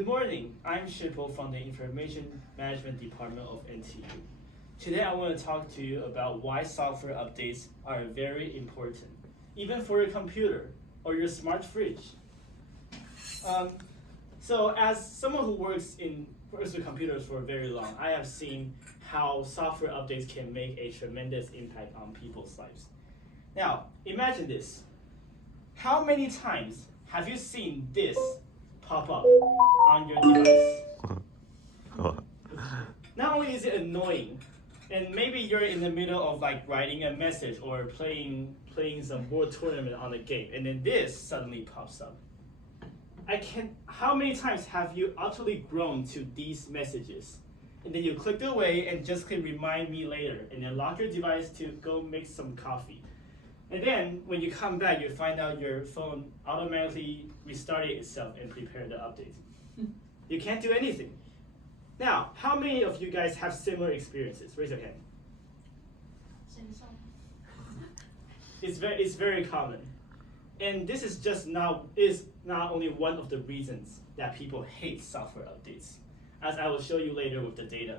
Good morning, I'm Shippo from the Information Management Department of NTU. Today I want to talk to you about why software updates are very important, even for your computer or your smart fridge. So as someone who works with computers for very long, I have seen how software updates can make a tremendous impact on people's lives. Now, imagine this. How many times have you seen this pop up on your device? Not only is it annoying, and maybe you're in the middle of writing a message or playing some world tournament on a game, and then this suddenly pops up. How many times have you utterly grown to these messages? And then you clicked away and just click remind me later, and then lock your device to go make some coffee. And then when you come back, you find out your phone automatically restarted itself and prepared the update. You can't do anything. Now, how many of you guys have similar experiences? Raise your hand. It's very common. And this is not only one of the reasons that people hate software updates, as I will show you later with the data.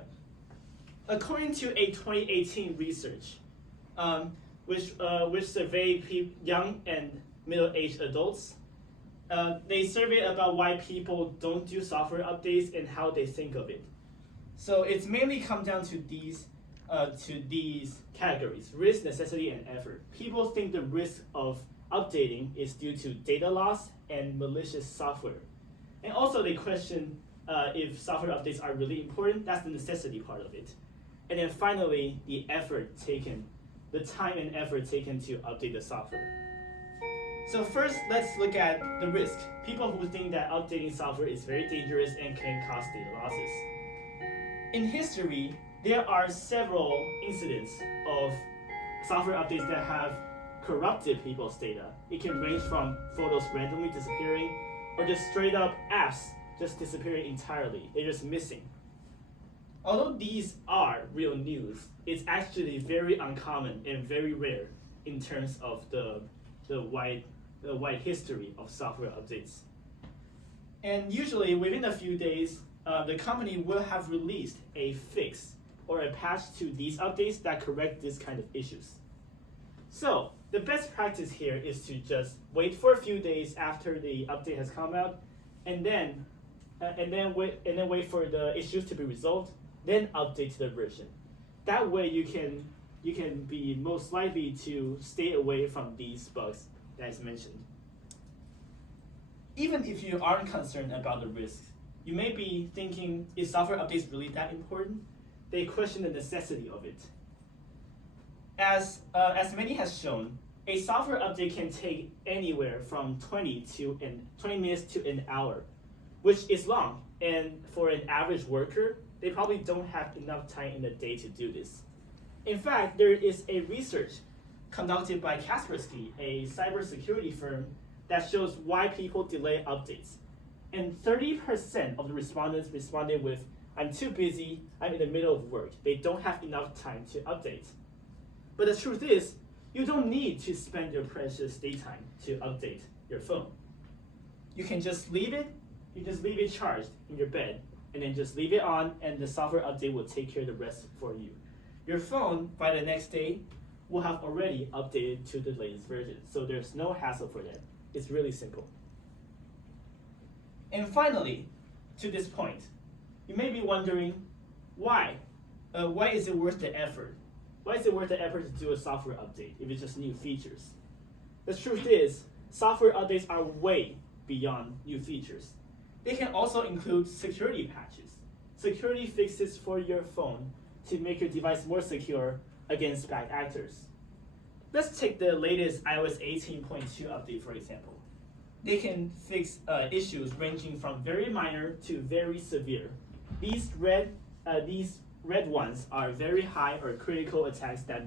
According to a 2018 research, which surveyed young and middle-aged adults, they surveyed about why people don't do software updates and how they think of it. So it's mainly come down to these categories: risk, necessity, and effort. People think the risk of updating is due to data loss and malicious software. And also they question if software updates are really important. That's the necessity part of it. And then finally, the time and effort taken to update the software. So first, let's look at the risk. People who think that updating software is very dangerous and can cause data losses. In history, there are several incidents of software updates that have corrupted people's data. It can range from photos randomly disappearing or just straight up apps just disappearing entirely. They're just missing. Although these are real news, it's actually very uncommon and very rare in terms of the wide history of software updates. And usually within a few days, the company will have released a fix or a patch to these updates that correct this kind of issues. So the best practice here is to just wait for a few days after the update has come out, and then wait for the issues to be resolved, then update the version. That way you can be most likely to stay away from these bugs that is mentioned. Even if you aren't concerned about the risks, you may be thinking, is software updates really that important? They question the necessity of it. As many has shown, a software update can take anywhere from 20 minutes to an hour, which is long. And for an average worker, they probably don't have enough time in the day to do this. In fact, there is a research conducted by Kaspersky, a cybersecurity firm, that shows why people delay updates. And 30% of the respondents responded with, "I'm too busy, I'm in the middle of work." They don't have enough time to update. But the truth is, you don't need to spend your precious daytime to update your phone. You can just leave it charged in your bed, and then just leave it on, and the software update will take care of the rest for you. Your phone, by the next day, will have already updated to the latest version, so there's no hassle for that. It's really simple. And finally, to this point, you may be wondering, why? Why is it worth the effort? Why is it worth the effort to do a software update if it's just new features? The truth is, software updates are way beyond new features. They can also include security patches, security fixes for your phone to make your device more secure against bad actors. Let's take the latest iOS 18.2 update, for example. They can fix issues ranging from very minor to very severe. These red ones are very high or critical attacks that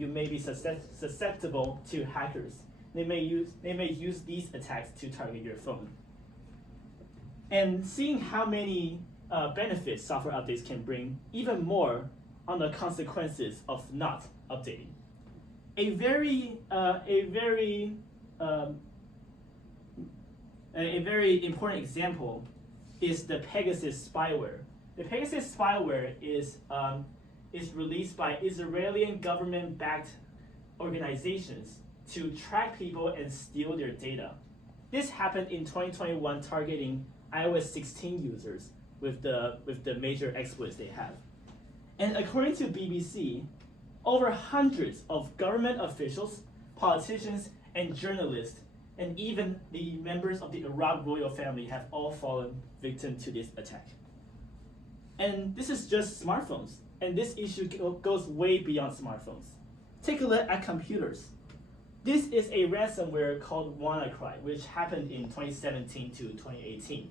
you may be susceptible to hackers. They may use these attacks to target your phone. And seeing how many benefits software updates can bring, even more on the consequences of not updating. A very important example is the Pegasus spyware. The Pegasus spyware is released by Israeli government-backed organizations to track people and steal their data. This happened in 2021, targeting iOS 16 users with the major exploits they have. And according to BBC, over hundreds of government officials, politicians, and journalists, and even the members of the Iraq royal family have all fallen victim to this attack. And this is just smartphones, and this issue goes way beyond smartphones. Take a look at computers. This is a ransomware called WannaCry, which happened in 2017 to 2018.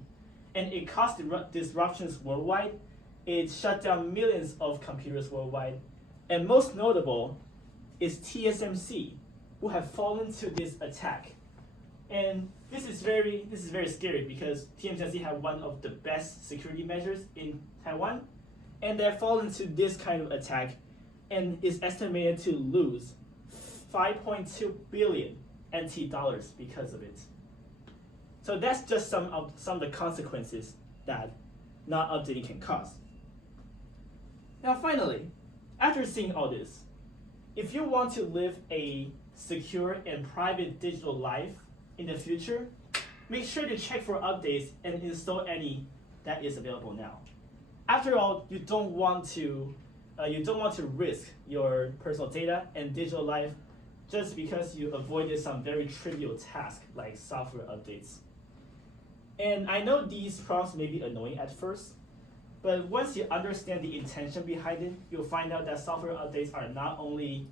And it caused disruptions worldwide. It shut down millions of computers worldwide. And most notable is TSMC, who have fallen to this attack. And this is very scary because TSMC have one of the best security measures in Taiwan, and they've fallen to this kind of attack, and is estimated to lose 5.2 billion NT dollars because of it. So that's just some of the consequences that not updating can cause. Now finally, after seeing all this, if you want to live a secure and private digital life in the future, make sure to check for updates and install any that is available now. After all, you don't want to risk your personal data and digital life just because you avoided some very trivial task like software updates. And I know these prompts may be annoying at first, but once you understand the intention behind it, you'll find out that software updates are not only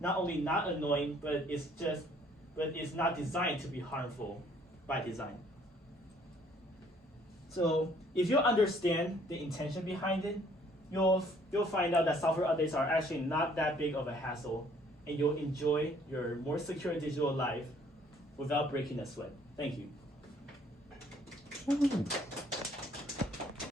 not annoying, but it's not designed to be harmful by design. So if you understand the intention behind it, you'll find out that software updates are actually not that big of a hassle, and you'll enjoy your more secure digital life without breaking a sweat. Thank you.